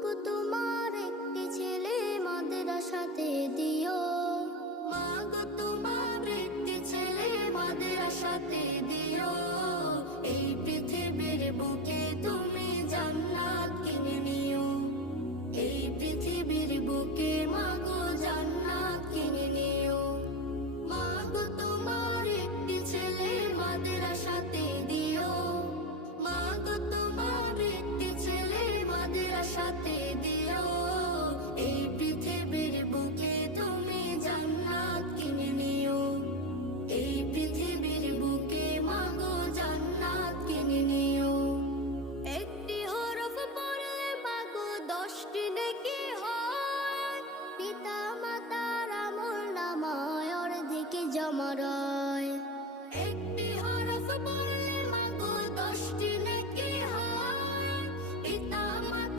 মাগো তোমার একটি ছেলে মাদ্রাসাতে দিও, মাগো তোমার একটি ছেলে মাদ্রাসাতে দিও। এই পৃথিবীর বুকে তুমি জান্নাত কিনে নিও, এই পৃথিবীর বুকে মাগো জান্নাত কিনে নিও। মাগো তোমার একটি ছেলে মাদ্রাসাতে দিও, মাগো তোমার একটি ছেলে মাদ্রাসাতে দিও। এই পৃথিবীর বুকে তুমি জান্নাত কিনে নিও, এই পৃথিবীর বুকে মাগো জান্নাত কিনে নিও। একটি হরফ পড়লে মাগো 10টি নেকি হয়, পিতা মাতার আমল নামায় অর্ধেক জমা।